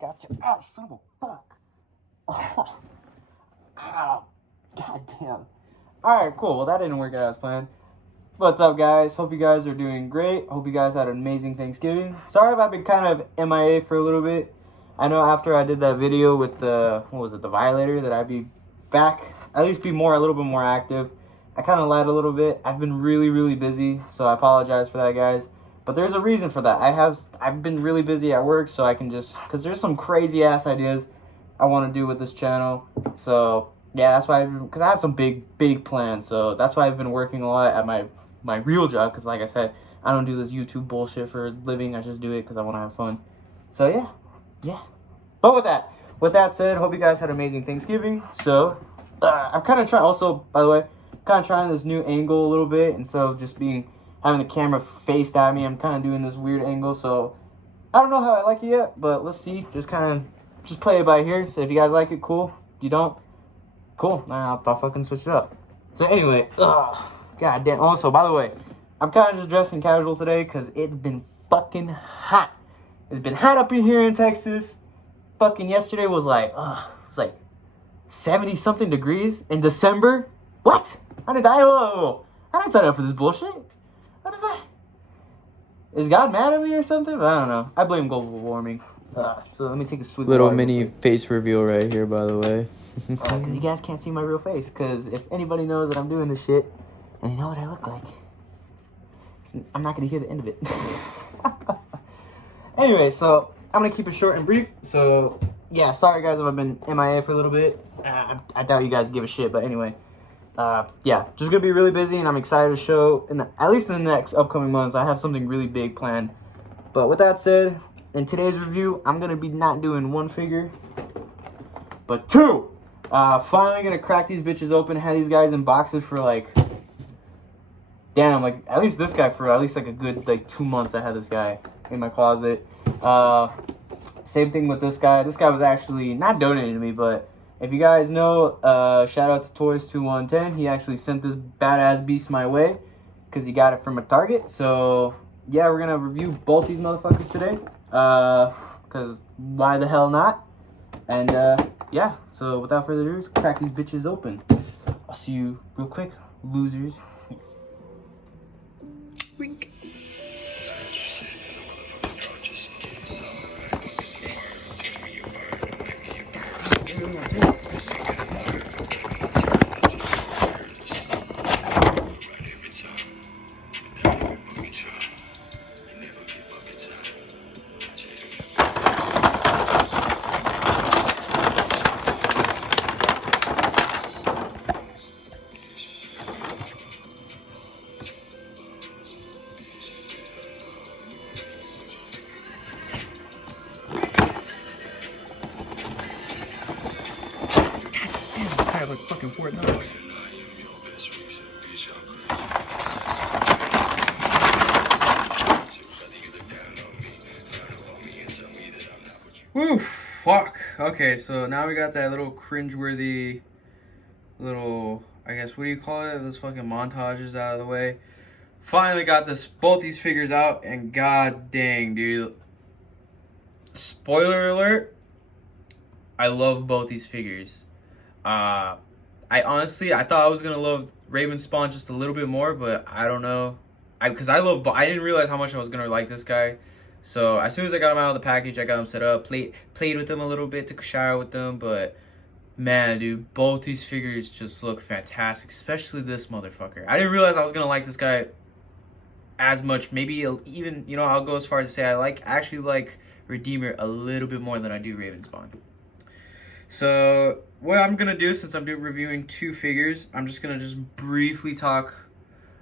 Gotcha. Oh, son of a fuck. Oh. Ow. God damn. Alright, cool. Well, that didn't work out as planned. What's up, guys? Hope you guys are doing great. Hope you guys had an amazing Thanksgiving. Sorry if I've been kind of MIA for a little bit. I know after I did that video with the, the Violator, that I'd be back, at least be a little bit more active. I kind of lied a little bit. I've been really busy, so I apologize for that, guys. But there's a reason for that. I've been really busy at work, so I can just, because there's some crazy ass ideas I want to do with this channel. So yeah, that's why, because I have some big plans. So that's why I've been working a lot at my real job, because like I said, I don't do this YouTube bullshit for a living. I just do it because I want to have fun. So yeah. But with that said, hope you guys had an amazing Thanksgiving. So I'm kind of trying, also, by the way, kind of trying this new angle a little bit. Instead of just having the camera faced at me, I'm kind of doing this weird angle. So I don't know how I like it yet, but let's see. Just play it by here. So if you guys like it, cool. If you don't, cool. I'll fucking switch it up. So anyway, god damn. Also, by the way, I'm kind of just dressing casual today because it's been fucking hot. It's been hot up in here in Texas. Fucking yesterday was like, 70 something degrees in December. What? I didn't sign up for this bullshit. What the fuck? Is God mad at me or something? I don't know. I blame global warming. So let me take a sweet little mini face reveal right here, by the way. Because you guys can't see my real face. Because if anybody knows that I'm doing this shit, and you know what I look like, I'm not going to hear the end of it. Anyway, so I'm going to keep it short and brief. So, yeah, sorry guys if I've been MIA for a little bit. I doubt you guys give a shit, but anyway. Yeah, just going to be really busy, and I'm excited to show, at least in the next upcoming months, I have something really big planned. But with that said, in today's review, I'm going to be not doing one figure, but two. Finally going to crack these bitches open, had these guys in boxes for at least this guy for at least a good 2 months. I had this guy in my closet. Same thing with this guy. This guy was actually not donated to me, but if you guys know, shout out to Toys2110. He actually sent this badass beast my way because he got it from a Target. So yeah, we're gonna review both these motherfuckers today. Because why the hell not? And yeah. So without further ado, let's crack these bitches open. I'll see you real quick, losers. Wink. Like fucking Fort Knox. Woo, fuck. Okay, so now we got that little cringeworthy little, I guess, what do you call it? This fucking montages out of the way. Finally got both these figures out, and god dang, dude. Spoiler alert, I love both these figures. I thought I was gonna love Ravenspawn just a little bit more, but I don't know. I didn't realize how much I was gonna like this guy. So as soon as I got him out of the package, I got him set up, played with him a little bit, took a shower with them. But man, dude, both these figures just look fantastic, especially this motherfucker. I didn't realize I was gonna like this guy as much. Maybe even, I'll go as far as to say I actually like Redeemer a little bit more than I do Ravenspawn. So what I'm gonna do, since I'm reviewing two figures, I'm just gonna briefly talk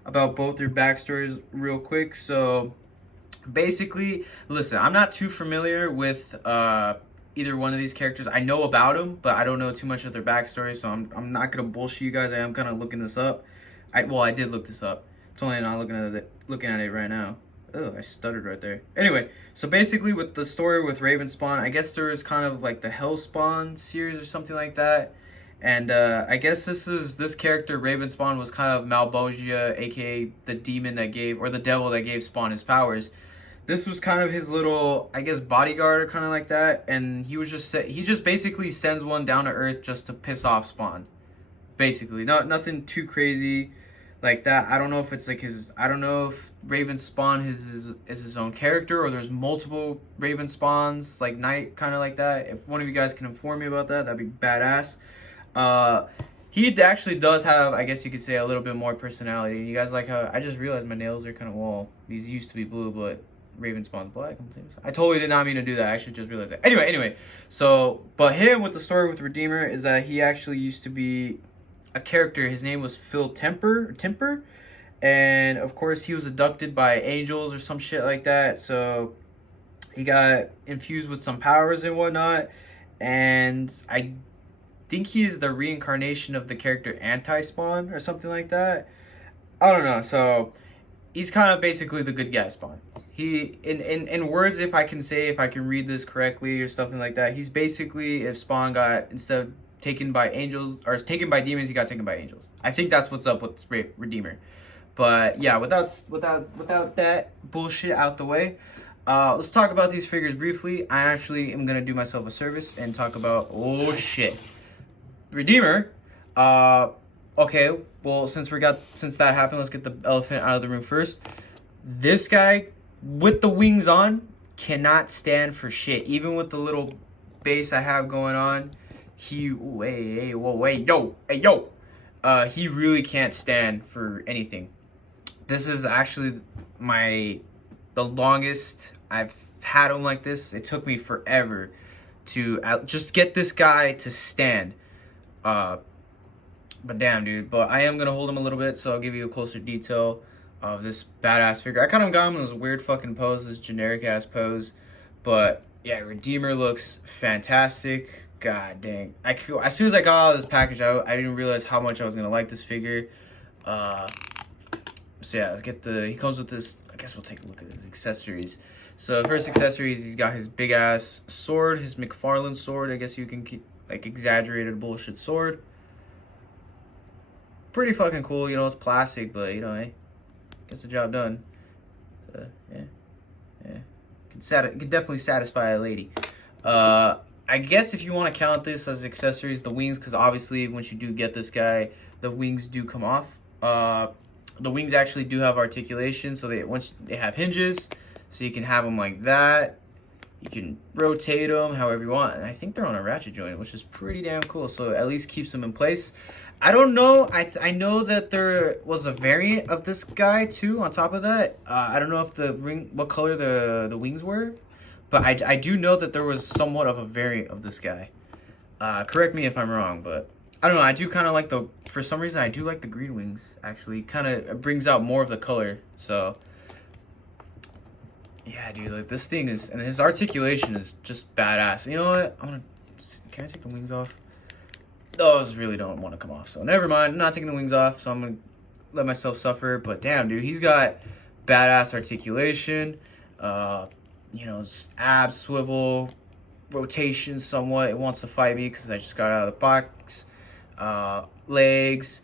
about both their backstories real quick. So basically, listen, I'm not too familiar with either one of these characters. I know about them, but I don't know too much of their backstory, so I'm not gonna bullshit you guys. I am kind of looking this up. I did look this up. It's only not looking at it right now. Oh, I stuttered right there. Anyway, so basically with the story with Ravenspawn, I guess there is kind of like the Hellspawn series or something like that. And I guess this character, Ravenspawn, was kind of Malbogia, aka the demon that gave, or the devil that gave Spawn his powers. this was kind of his little, I guess, bodyguard or kind of like that. And he just basically sends one down to Earth just to piss off Spawn. Basically, nothing too crazy like that. I don't know if it's like I don't know if Raven Spawn is his own character, or there's multiple Raven Spawns, like Night, kind of like that. If one of you guys can inform me about that, that'd be badass. He actually does have, I guess you could say, a little bit more personality. You guys like how I just realized my nails are kind of, well, these used to be blue, but Raven Spawn's black. I totally did not mean to do that. I should just realize that. Anyway, so, but him with the story with Redeemer is that he actually used to be a character. His name was Phil Temper, and of course he was abducted by angels or some shit like that. So he got infused with some powers and whatnot, and I think he is the reincarnation of the character Anti-Spawn or something like that. I don't know. So he's kind of basically the good guy Spawn. He, in words, if I can read this correctly or something like that, he's basically, if Spawn got, instead of taken by angels, or taken by demons, he got taken by angels. I think that's what's up with Redeemer. But yeah, without that bullshit out the way, let's talk about these figures briefly. I actually am gonna do myself a service and talk about, oh shit, Redeemer. Okay, well, since that happened, let's get the elephant out of the room first. This guy with the wings on cannot stand for shit. Even with the little base I have going on, he he really can't stand for anything. This is actually the longest I've had him like this. It took me forever to just get this guy to stand. But damn, dude. But I am gonna hold him a little bit, so I'll give you a closer detail of this badass figure. I kind of got him in this weird fucking pose, this generic ass pose. But yeah, Redeemer looks fantastic. God dang. As soon as I got out of this package, I didn't realize how much I was gonna like this figure. So yeah, let's get he comes with this. I guess we'll take a look at his accessories. So the first accessories, he's got his big ass sword, his Mcfarlane sword. I guess you can keep, like, exaggerated bullshit sword. Pretty fucking cool, you know, it's plastic, but you know, hey, gets the job done. Yeah. Can definitely satisfy a lady. I guess if you want to count this as accessories, the wings, because obviously once you do get this guy, the wings do come off. The wings actually do have articulation, so they have hinges, so you can have them like that. You can rotate them however you want, and I think they're on a ratchet joint, which is pretty damn cool. So at least keeps them in place. I don't know. I know that there was a variant of this guy too. On top of that, I don't know if what color the wings were, but I do know that there was somewhat of a variant of this guy. Correct me if I'm wrong, but I don't know. I do kind of like for some reason, I do like the green wings. Actually, kind of brings out more of the color. So yeah, dude, like this thing is, and his articulation is just badass. You know what? Can I take the wings off? Those really don't want to come off, so never mind. I'm not taking the wings off, so I'm gonna let myself suffer. But damn, dude, he's got badass articulation. You know, abs, swivel, rotation somewhat. It wants to fight me because I just got out of the box. Legs,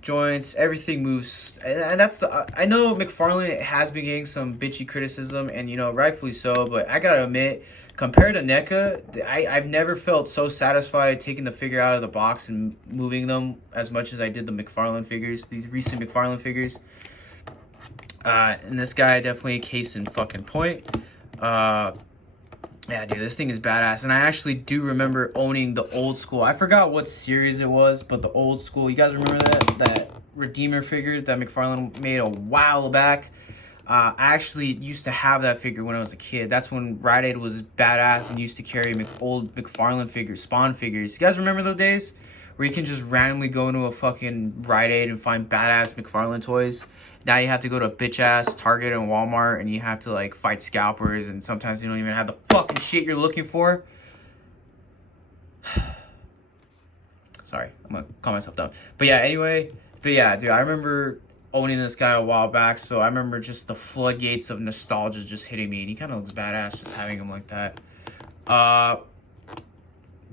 joints, everything moves, and that's I know Mcfarlane has been getting some bitchy criticism, and you know, rightfully so. But I gotta admit, compared to NECA, I've never felt so satisfied taking the figure out of the box and moving them as much as I did the Mcfarlane figures, these recent Mcfarlane figures. And this guy definitely a case in fucking point. Yeah, dude, this thing is badass. And I actually do remember owning the old school. I forgot what series it was, but the old school. You guys remember that Redeemer figure that Mcfarlane made a while back? I actually used to have that figure when I was a kid. That's when Rite Aid was badass and used to carry old Mcfarlane figures, Spawn figures. You guys remember those days? Where you can just randomly go into a fucking Rite Aid and find badass Mcfarlane toys. Now you have to go to a bitch-ass Target and Walmart, and you have to, like, fight scalpers, and sometimes you don't even have the fucking shit you're looking for. Sorry, I'm gonna calm myself down. But yeah, anyway, dude, I remember owning this guy a while back, so I remember just the floodgates of nostalgia just hitting me, and he kind of looks badass just having him like that.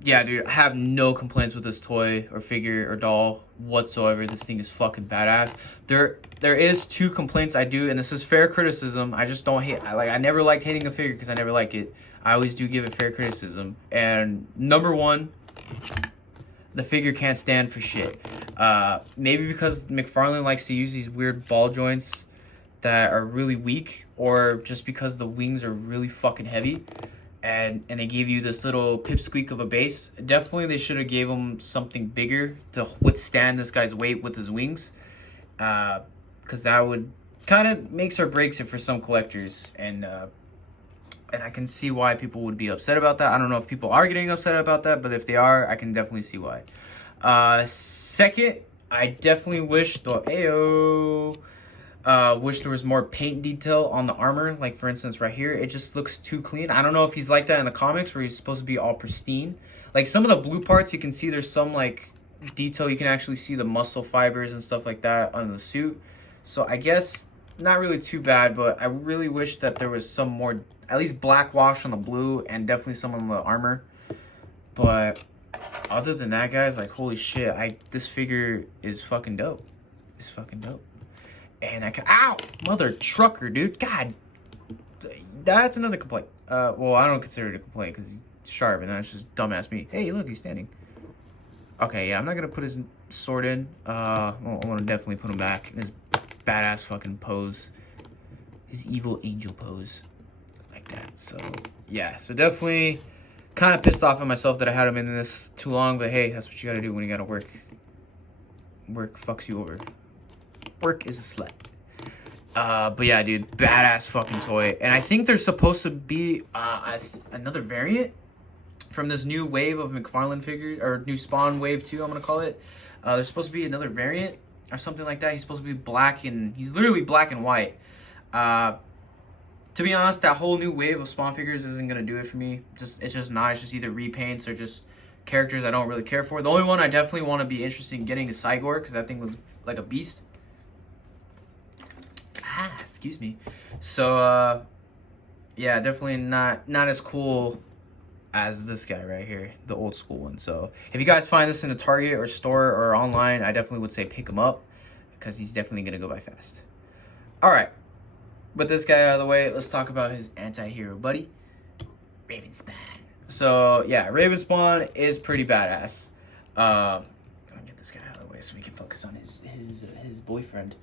yeah, dude, I have no complaints with this toy or figure or doll whatsoever. This thing is fucking badass. There is 2 complaints I do, and this is fair criticism. I just don't hate. I never liked hating a figure because I never like it. I always do give it fair criticism. And number 1, the figure can't stand for shit. Maybe because Mcfarlane likes to use these weird ball joints that are really weak, or just because the wings are really fucking heavy. And they gave you this little pipsqueak of a base. Definitely they should have gave him something bigger to withstand this guy's weight with his wings. Because that would kind of makes or breaks it for some collectors. And I can see why people would be upset about that. I don't know if people are getting upset about that, but if they are, I can definitely see why. Second, I definitely wish wish there was more paint detail on the armor. Like, for instance, right here, it just looks too clean. I don't know if he's like that in the comics where he's supposed to be all pristine. Like, some of the blue parts, you can see there's some, like, detail. You can actually see the muscle fibers and stuff like that on the suit. So, I guess not really too bad, but I really wish that there was some more, at least black wash on the blue and definitely some on the armor. But other than that, guys, like, holy shit, this figure is fucking dope. It's fucking dope. And ow! Mother trucker, dude. God. That's another complaint. Well, I don't consider it a complaint because he's sharp and that's just dumbass me. Hey, look, he's standing. Okay, yeah, I'm not going to put his sword in. I want to definitely put him back in his badass fucking pose. His evil angel pose. Like that. So, yeah. So, definitely kind of pissed off at myself that I had him in this too long. But, hey, that's what you got to do when you got to work. Work fucks you over. Work is a slut. But yeah, dude, badass fucking toy. And I think there's supposed to be another variant from this new wave of Mcfarlane figures, or new Spawn wave 2, I'm gonna call it. There's supposed to be another variant or something like that. He's supposed to be black, and he's literally black and white. To be honest, that whole new wave of Spawn figures isn't gonna do it for me. It's just not. It's just either repaints or just characters I don't really care for. The only one I definitely want to be interested in getting is Cygor, because that thing looks like a beast. Excuse me. So yeah, definitely not as cool as this guy right here, the old school one. So if you guys find this in a Target or store or online, I definitely would say pick him up, because he's definitely gonna go by fast. All right, with this guy out of the way, let's talk about his anti-hero buddy, Ravenspawn. So yeah, Ravenspawn is pretty badass. Let me get this guy out of the way so we can focus on his boyfriend.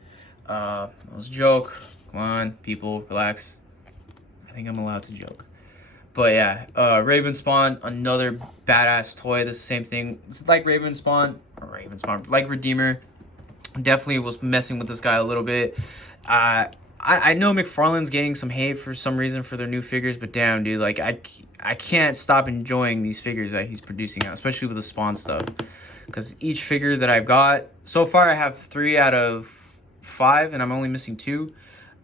That was a joke. Come on, people, relax. I think I'm allowed to joke. But yeah, Ravenspawn, another badass toy. This is the same thing. It's like Ravenspawn, like Redeemer. Definitely was messing with this guy a little bit. I know Mcfarlane's getting some hate for some reason for their new figures, but damn, dude, like I can't stop enjoying these figures that he's producing now, especially with the Spawn stuff. Because each figure that I've got so far, I have 3 out of 5, and I'm only missing 2.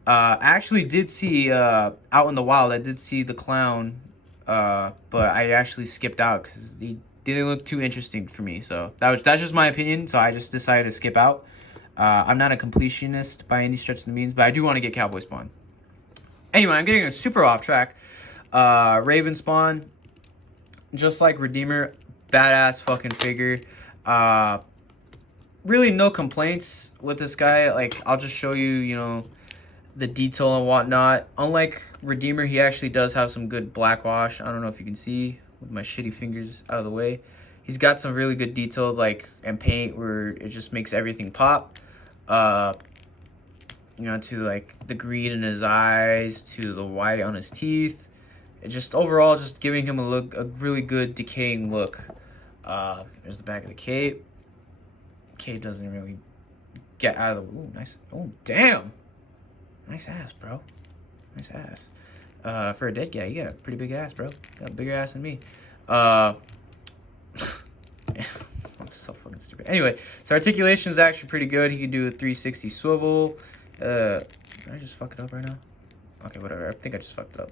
I actually did see out in the wild, I did see the clown, but I actually skipped out because he didn't look too interesting for me. So that's just my opinion. So I just decided to skip out. I'm not a completionist by any stretch of the means, but I do want to get Cowboy Spawn. Anyway, I'm getting a super off track. Ravenspawn, just like Redeemer, badass fucking figure. Really no complaints with this guy. Like, I'll just show you, you know, the detail and whatnot. Unlike Redeemer, he actually does have some good black wash. I don't know if you can see with my shitty fingers out of the way. He's got some really good detail, like, and paint where it just makes everything pop. You know, to like the green in his eyes, to the white on his teeth. It just overall just giving him a really good decaying look. There's the back of the cape. Cape doesn't really get out of the. Ooh, nice. Oh, damn. Nice ass, bro. Nice ass. For a dead guy, you got a pretty big ass, bro. Got a bigger ass than me. I'm so fucking stupid. Anyway, so articulation is actually pretty good. He can do a 360 swivel. Did I just fuck it up right now? Okay, whatever. I think I just fucked it up.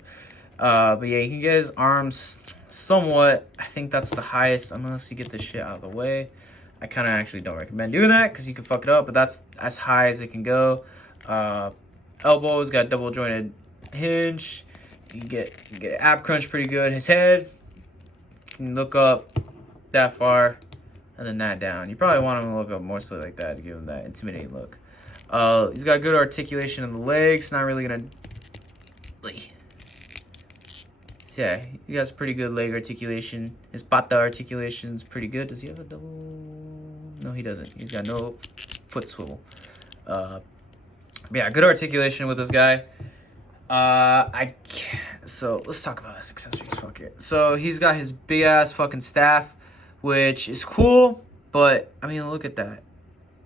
But yeah, he can get his arms somewhat. I think that's the highest, unless you get this shit out of the way. I kind of actually don't recommend doing that because you can fuck it up, but that's as high as it can go. Elbows got double jointed hinge. You can get ab crunch pretty good. His head, you can look up that far, and then that down. You probably want him to look up mostly like that to give him that intimidating look. He's got good articulation in the legs. Not really gonna. So yeah, he has pretty good leg articulation. His pata articulation is pretty good. Does he have a double? No, he doesn't. He's got no foot swivel. Yeah, good articulation with this guy. So let's talk about his accessories. Fuck it. So he's got his big ass fucking staff, which is cool, but I mean, look at that.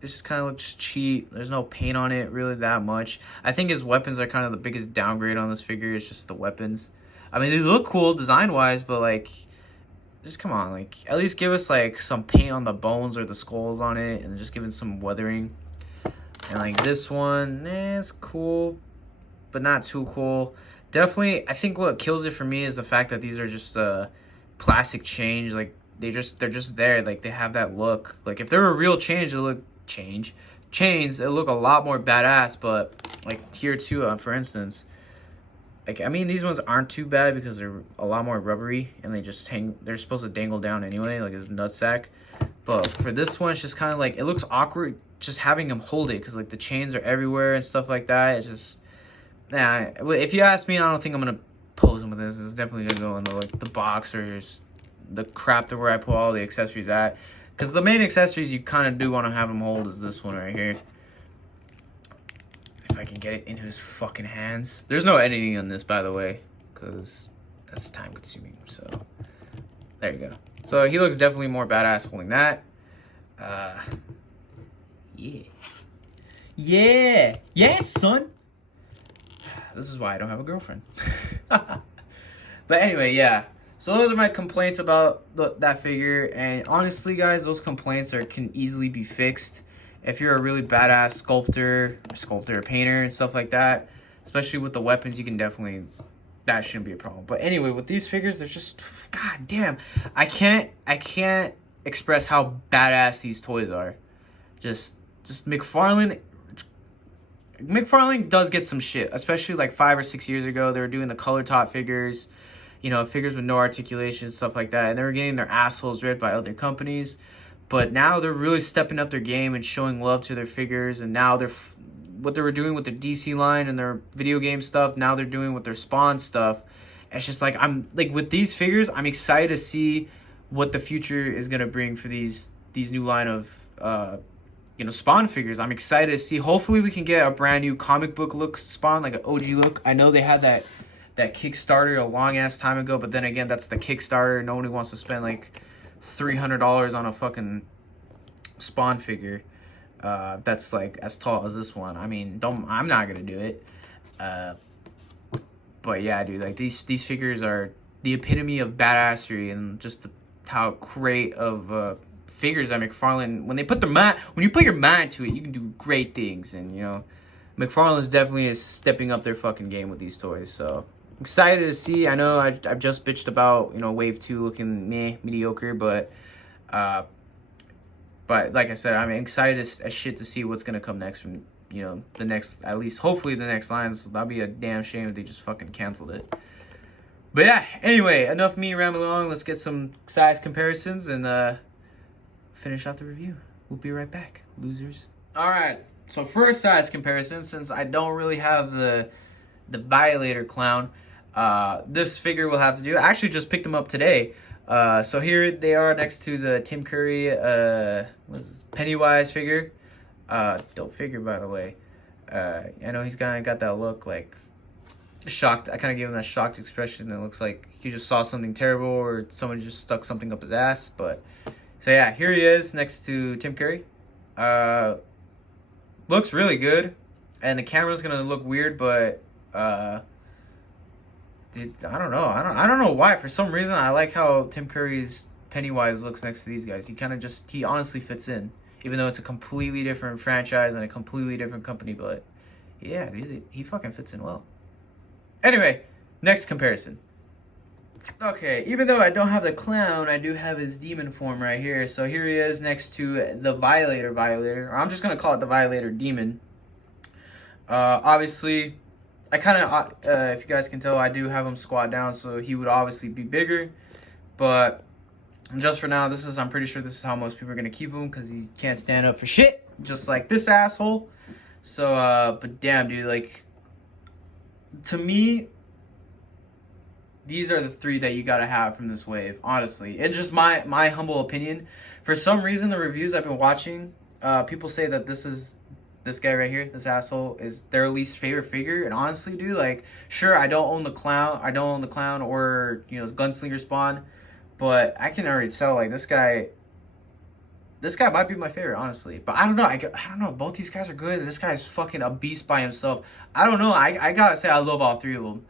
It just kind of looks cheap. There's no paint on it really that much. I think his weapons are kind of the biggest downgrade on this figure. It's just the weapons. I mean, they look cool design-wise, but, like, just come on. Like, at least give us, like, some paint on the bones or the skulls on it, and just give it some weathering. And, like, this one, it's cool, but not too cool. Definitely, I think what kills it for me is the fact that these are just plastic change. Like, they're just there. Like, they have that look. Like, if they were a real change, it look chains, it look a lot more badass. But, like, tier 2, for instance, like, I mean, these ones aren't too bad because they're a lot more rubbery and they just hang. They're supposed to dangle down anyway, like his nutsack. But for this one, it's just kind of like, it looks awkward just having him hold it because, like, the chains are everywhere and stuff like that. It's just, nah. If you ask me, I don't think I'm gonna pose him with this. It's definitely gonna go in the, like, the boxers, the crap to where I put all the accessories at. Because the main accessories you kind of do want to have him hold is this one right here. If I can get it into his fucking hands. There's no editing on this, by the way, because that's time consuming. So there you go. So he looks definitely more badass holding that. Yeah, son. This is why I don't have a girlfriend. But anyway, yeah. So those are my complaints about that figure, and honestly, guys, those complaints can easily be fixed. If you're a really badass sculptor, painter, and stuff like that, especially with the weapons, you can definitely, that shouldn't be a problem. But anyway, with these figures, they're just, god damn, I can't express how badass these toys are. Just Mcfarlane does get some shit, especially like 5 or 6 years ago. They were doing the color top figures, you know, figures with no articulation, stuff like that, and they were getting their assholes read by other companies. But now they're really stepping up their game and showing love to their figures. And now what they were doing with their DC line and their video game stuff, now they're doing with their Spawn stuff. It's just like, I'm like, with these figures, I'm excited to see what the future is gonna bring for these new line of Spawn figures. I'm excited to see. Hopefully, we can get a brand new comic book look Spawn, like an OG look. I know they had that Kickstarter a long ass time ago, but then again, that's the Kickstarter. Nobody wants to spend like $300 on a fucking Spawn figure that's like as tall as this one. I mean, I'm not gonna do it. But yeah, dude, like these figures are the epitome of badassery and just how great of figures that Mcfarlane, when you put your mind to it, you can do great things. And you know, McFarlane is definitely stepping up their fucking game with these toys. So excited to see. I know I've just bitched about, you know, Wave 2 looking mediocre, but like I said, I'm excited as shit to see what's gonna come next from, you know, the next, at least hopefully the next line. So that'd be a damn shame if they just fucking canceled it. But yeah, anyway, enough me rambling on. Let's get some size comparisons and finish out the review. We'll be right back, losers. All right, so first size comparison, since I don't really have the Violator clown, this figure will have to do. I actually just picked them up today. So here they are next to the Tim Curry Pennywise figure. Dope figure, by the way. I know he's kind of got that look, like shocked. I kind of gave him that shocked expression. It looks like he just saw something terrible or someone just stuck something up his ass. But so yeah, here he is next to Tim Curry. Looks really good, and the camera's gonna look weird, but I don't know. I don't know why. For some reason, I like how Tim Curry's Pennywise looks next to these guys. He honestly fits in, even though it's a completely different franchise and a completely different company. But yeah, dude, he fucking fits in well. Anyway, next comparison. Okay, even though I don't have the clown, I do have his demon form right here. So here he is next to the Violator, or I'm just gonna call it the Violator Demon. Obviously, I kind of, if you guys can tell, I do have him squat down, so he would obviously be bigger. But And just for now, I'm pretty sure this is how most people are gonna keep him, because he can't stand up for shit, just like this asshole. So, but damn, dude, like, to me, these are the three that you gotta have from this wave, honestly. It's just my humble opinion. For some reason, the reviews I've been watching, people say that this guy right here, this asshole, is their least favorite figure. And honestly, dude, like, sure, I don't own the clown, or, you know, Gunslinger Spawn, but I can already tell, like, this guy might be my favorite, honestly. But I don't know. I don't know. Both these guys are good. This guy's fucking a beast by himself. I don't know. I gotta say, I love all three of them.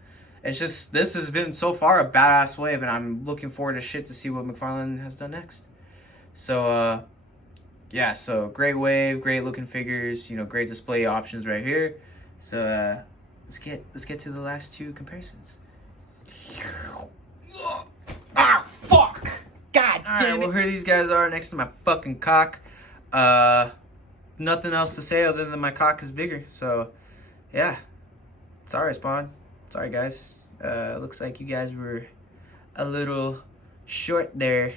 It's just, this has been so far a badass wave, and I'm looking forward to shit to see what Mcfarlane has done next. So, yeah, so great wave, great looking figures, you know, great display options right here. So, let's get to the last two comparisons. Ah, fuck! God damn it! Well, here these guys are next to my fucking cock. Nothing else to say other than my cock is bigger. So, yeah. Sorry, Spawn. Sorry, guys. Looks like you guys were a little short there.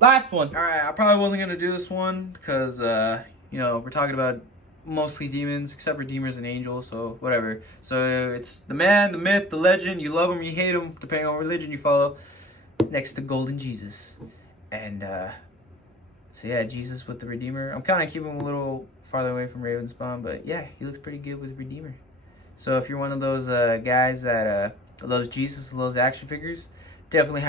Last one. Alright, I probably wasn't going to do this one because, you know, we're talking about mostly demons, except for demons and angels, so whatever. So it's the man, the myth, the legend. You love him, you hate him, depending on what religion you follow. Next to Golden Jesus. And, so yeah, Jesus with the Redeemer. I'm kind of keeping him a little farther away from Raven Spawn, but yeah, he looks pretty good with Redeemer. So if you're one of those guys that loves Jesus, loves action figures, definitely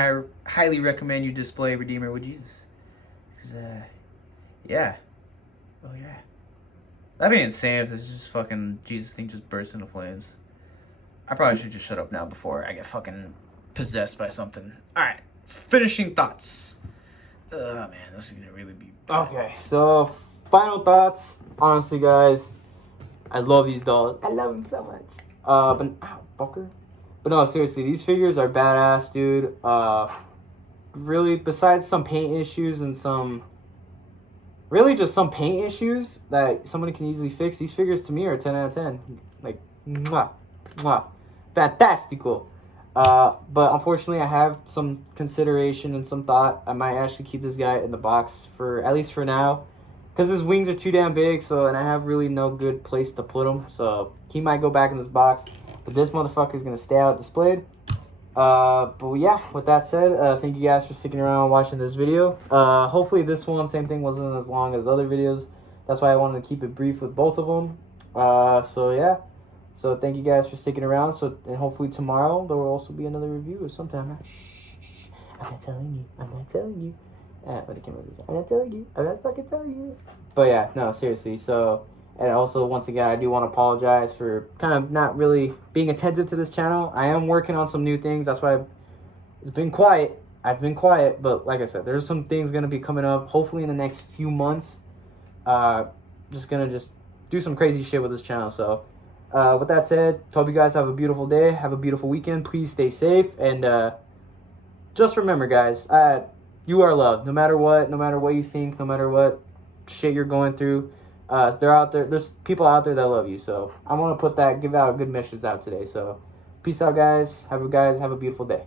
highly recommend you display Redeemer with Jesus. Cause yeah, oh yeah, that'd be insane if this just fucking Jesus thing just bursts into flames. I probably should just shut up now before I get fucking possessed by something. All right, finishing thoughts. Oh man, this is gonna really be bad. Okay, so final thoughts. Honestly, guys, I love these dolls. I love them so much. But ow, fucker. But no, seriously, these figures are badass, dude. Really, besides some paint issues and just some paint issues that somebody can easily fix, these figures to me are 10 out of 10. Like, mwah, mwah, fantastico. But unfortunately, I have some consideration and some thought. I might actually keep this guy in the box at least for now. Because his wings are too damn big, and I have really no good place to put him. So he might go back in this box. But this motherfucker is going to stay out displayed. But yeah, with that said, thank you guys for sticking around and watching this video. Hopefully this one, same thing, wasn't as long as other videos. That's why I wanted to keep it brief with both of them. So yeah. So thank you guys for sticking around. And hopefully tomorrow there will also be another review or sometime. Shh, I'm not telling you. I'm not telling you. I'm not telling you. I'm not fucking telling you. But yeah, no, seriously. So, and also once again, I do want to apologize for kind of not really being attentive to this channel. I am working on some new things. That's why it's been quiet. I've been quiet, but like I said, there's some things gonna be coming up. Hopefully in the next few months. Just gonna do some crazy shit with this channel. So, with that said, hope you guys have a beautiful day. Have a beautiful weekend. Please stay safe and just remember, guys. You are loved, no matter what you think, no matter what shit you're going through. There's people out there that love you. So I want to give out a good message out today. So peace out, guys. Have a beautiful day.